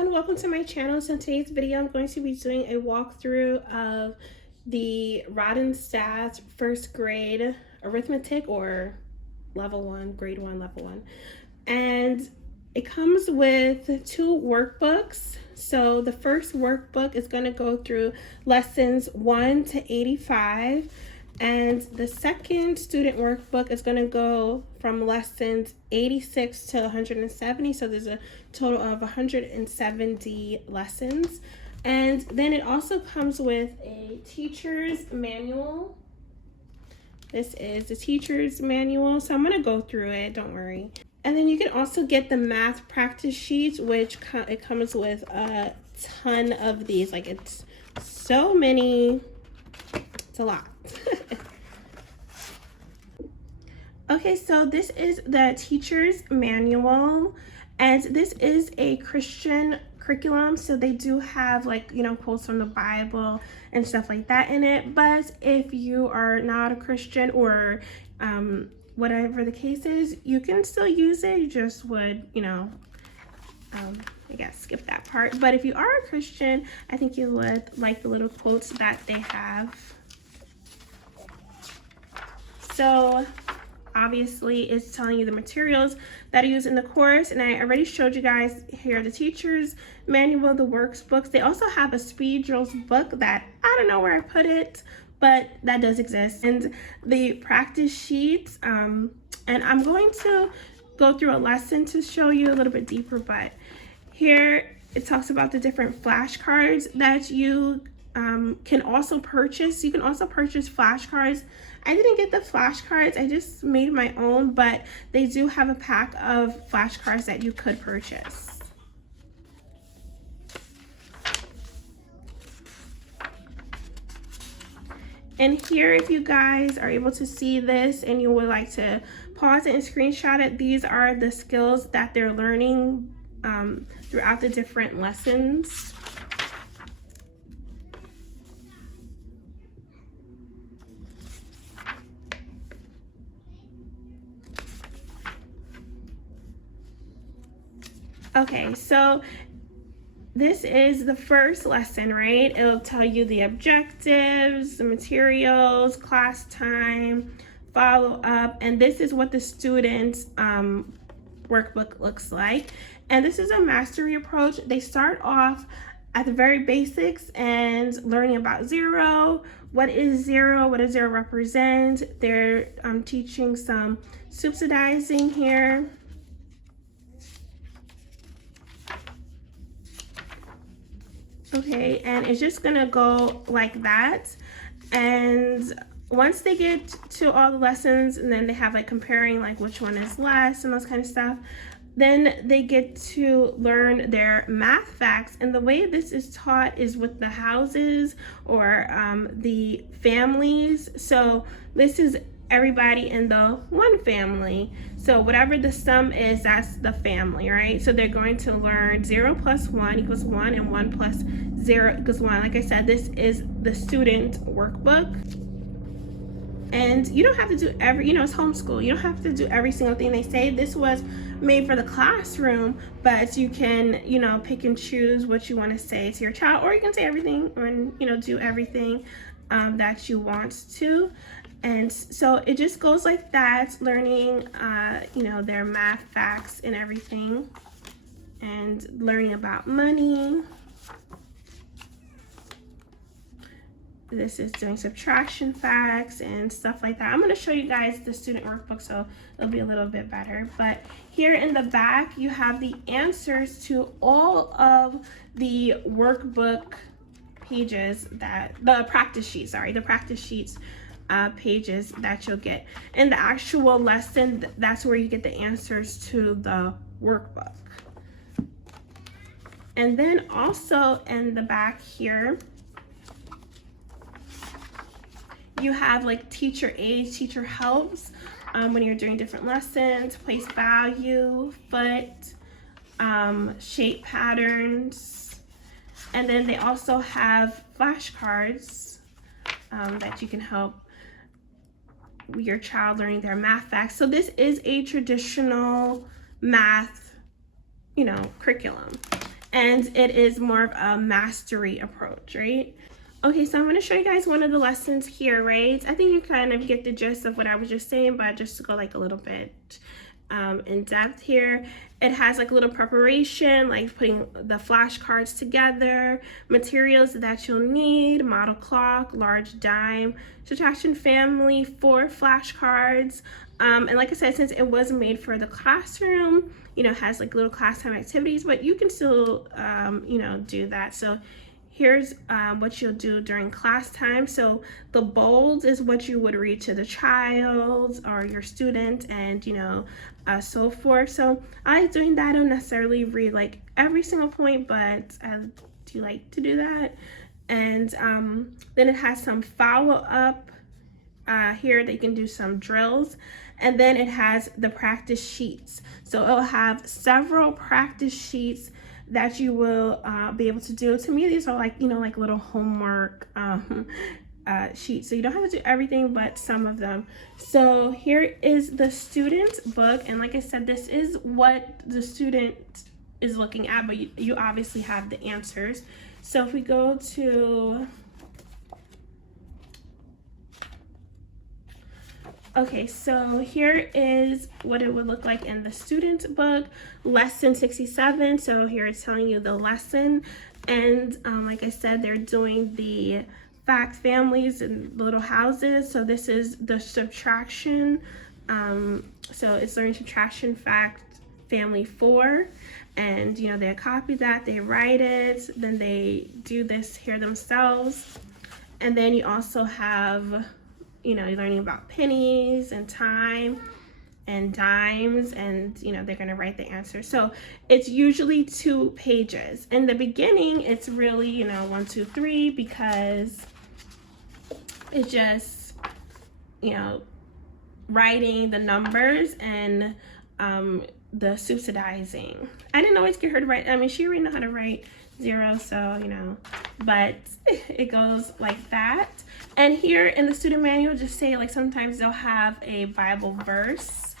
everyone, welcome to my channel. So in today's video I'm going to be doing a walkthrough of the Roddenstadt first grade arithmetic, or level 1, grade 1, level 1. And it comes with 2 workbooks. So the first workbook is going to go through lessons 1 to 85. And the second student workbook is going to go from lessons 86 to 170. So there's a total of 170 lessons. And then it also comes with a teacher's manual. This is the teacher's manual. So I'm going to go through it, don't worry. And then you can also get the math practice sheets, which it comes with a ton of these. Like, it's so many. It's a lot. Okay, so this is the teacher's manual, and this is a Christian curriculum, so they do have, like, you know, quotes from the Bible and stuff like that in it. But if you are not a Christian, or whatever the case is, you can still use it. You just would, you know, I guess skip that part. But if you are a Christian, I think you would like the little quotes that they have. So obviously it's telling you the materials that are used in the course, and I already showed you guys here the teacher's manual, the workbooks. They also have a speed drills book that I don't know where I put it, but that does exist, and the practice sheets. And I'm going to go through a lesson to show you a little bit deeper, but here it talks about the different flashcards that you can also purchase. You can also purchase flashcards. I didn't get the flashcards, I just made my own, but they do have a pack of flashcards that you could purchase. And here, if you guys are able to see this and you would like to pause it and screenshot it, these are the skills that they're learning throughout the different lessons. Okay, so this is the first lesson, right? It'll tell you the objectives, the materials, class time, follow up, and this is what the student's workbook looks like. And this is a mastery approach. They start off at the very basics and learning about zero. What is zero? What does zero represent? They're teaching some subsidizing here. Okay, and it's just gonna go like that. And once they get to all the lessons, and then they have like comparing like which one is less and those kind of stuff, then they get to learn their math facts. And the way this is taught is with the houses, or the families. So this is everybody in the one family. So whatever the sum is, that's the family, right? So they're going to learn 0 plus 1 equals 1, and 1 plus 0 equals 1. Like I said, this is the student workbook. And you don't have to do every, you know, it's homeschool. You don't have to do every single thing they say. This was made for the classroom, but you can, you know, pick and choose what you want to say to your child, or you can say everything, and, you know, do everything that you want to. And so it just goes like that, learning, you know, their math facts and everything, and learning about money. This is doing subtraction facts and stuff like that. I'm going to show you guys the student workbook, so it'll be a little bit better. But here in the back, you have the answers to all of the workbook pages, that the practice sheets, pages that you'll get. In the actual lesson, that's where you get the answers to the workbook. And then also in the back here, you have like teacher aids, teacher helps, when you're doing different lessons, place value, foot, shape patterns. And then they also have flashcards that you can help your child learning their math facts. So this is a traditional math, you know, curriculum. and it is more of a mastery approach, right? Okay, so I'm going to show you guys one of the lessons here, right? I think you kind of get the gist of what I was just saying, but just to go like a little bit in depth here, it has like a little preparation, like putting the flashcards together, materials that you'll need, model clock, large dime, subtraction family, 4 flashcards. And like I said, since it was made for the classroom, you know, it has like little class time activities, but you can still, you know, do that. So here's what you'll do during class time. So the bold is what you would read to the child or your student, and you know, so forth. So I like doing that. I don't necessarily read like every single point, but I do like to do that. And then it has some follow-up here. They can do some drills, and then it has the practice sheets. So it'll have several practice sheets that you will be able to do. To me, these are like, you know, like little homework sheets. So you don't have to do everything, but some of them. So here is the student book. And like I said, this is what the student is looking at, but you obviously have the answers. So if we go to, okay, so here is what it would look like in the student book, lesson 67. So here it's telling you the lesson. And like I said, they're doing the fact families and little houses. So this is the subtraction. So it's learning subtraction fact family 4. And, you know, they copy that, they write it, then they do this here themselves. And then you also have, you know, you're learning about pennies and time and dimes, and you know, they're going to write the answer. So it's usually 2 pages. In the beginning, it's really, you know, 1, 2, 3, because it's just, you know, writing the numbers and the subsidizing. I didn't always get her to write, I mean, she already know how to write 0, so you know, but it goes like that. And here in the student manual, just say like sometimes they'll have a Bible verse.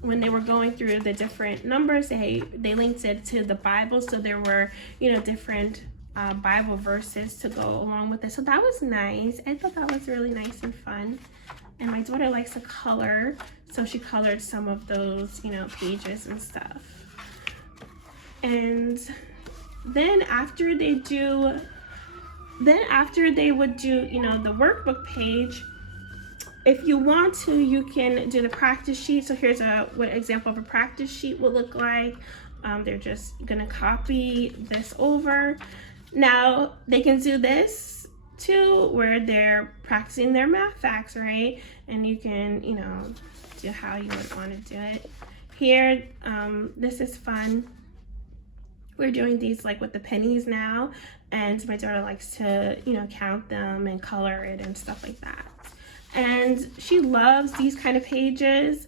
When they were going through the different numbers, they linked it to the Bible, so there were, you know, different Bible verses to go along with it. So that was nice. I thought that was really nice and fun. And my daughter likes to color, so she colored some of those, you know, pages and stuff. And then after they would do, you know, the workbook page, if you want to, you can do the practice sheet. So here's what example of a practice sheet would look like. They're just gonna copy this over. Now they can do this too, where they're practicing their math facts, right? And you can, you know, do how you would want to do it. Here, this is fun. We're doing these like with the pennies now, and my daughter likes to, you know, count them and color it and stuff like that. And she loves these kind of pages,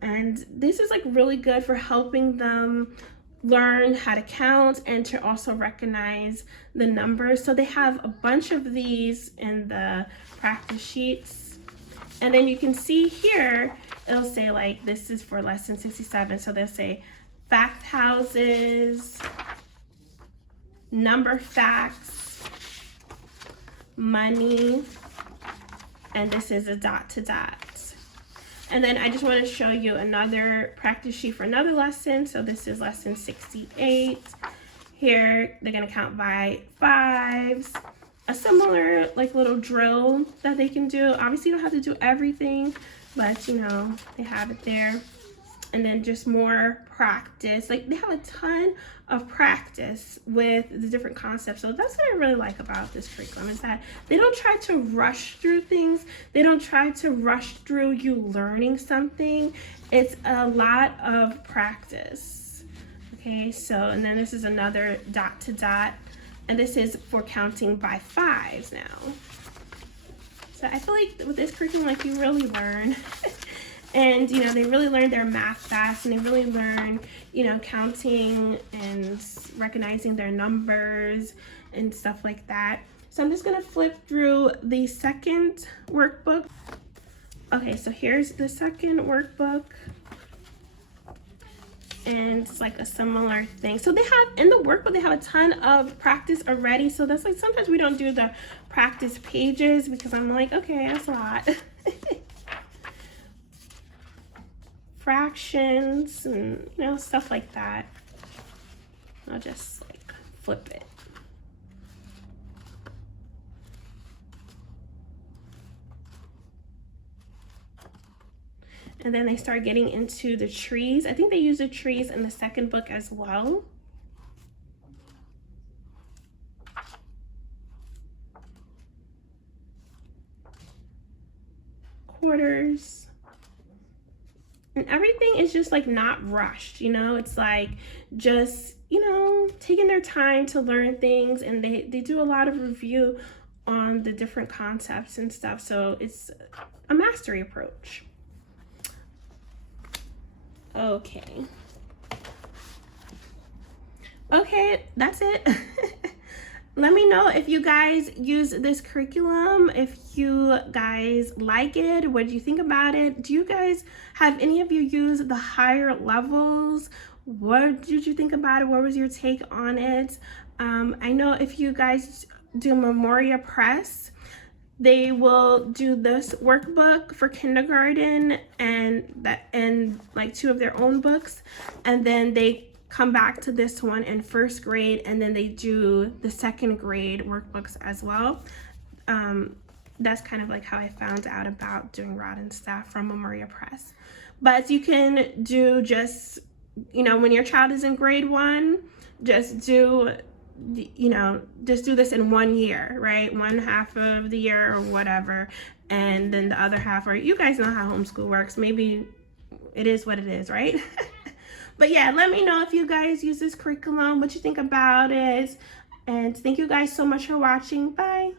and this is like really good for helping them learn how to count and to also recognize the numbers. So they have a bunch of these in the practice sheets, and then you can see here it'll say like this is for lesson 67. So they'll say fact houses, number facts, money, and this is a dot to dot. And then I just want to show you another practice sheet for another lesson. So this is lesson 68. Here they're going to count by 5s. A similar like little drill that they can do. Obviously you don't have to do everything, but you know, they have it there. And then just more practice. Like they have a ton of practice with the different concepts. So that's what I really like about this curriculum, is that they don't try to rush through things. They don't try to rush through you learning something. It's a lot of practice. Okay, so, and then this is another dot to dot, and this is for counting by 5s now. So I feel like with this curriculum, like you really learn. And, you know, they really learn their math fast, and they really learn, you know, counting and recognizing their numbers and stuff like that. So I'm just going to flip through the second workbook. Okay, so here's the second workbook. and it's like a similar thing. So they have in the workbook, they have a ton of practice already. So that's like sometimes we don't do the practice pages because I'm like, okay, that's a lot. Fractions and stuff like that. I'll just like flip it. And then they start getting into the trees. I think they use the trees in the second book as well. Quarters. And everything is just like not rushed, it's like just, taking their time to learn things, and they do a lot of review on the different concepts and stuff. So it's a mastery approach. Okay, that's it. Let me know if you guys use this curriculum, if you guys like it. What do you think about it? Do you guys have any of you use the higher levels? What did you think about it? What was your take on it? I know if you guys do Memoria Press, they will do this workbook for kindergarten and like 2 of their own books, and then they come back to this one in first grade, and then they do the second grade workbooks as well. That's kind of like how I found out about doing Rod and Staff from Memoria Press. But you can do just, when your child is in grade 1, just do this in 1 year, right? 1/2 of the year or whatever, and then the other half, or you guys know how homeschool works. Maybe it is what it is, right? But yeah, let me know if you guys use this curriculum, what you think about it. And thank you guys so much for watching. Bye.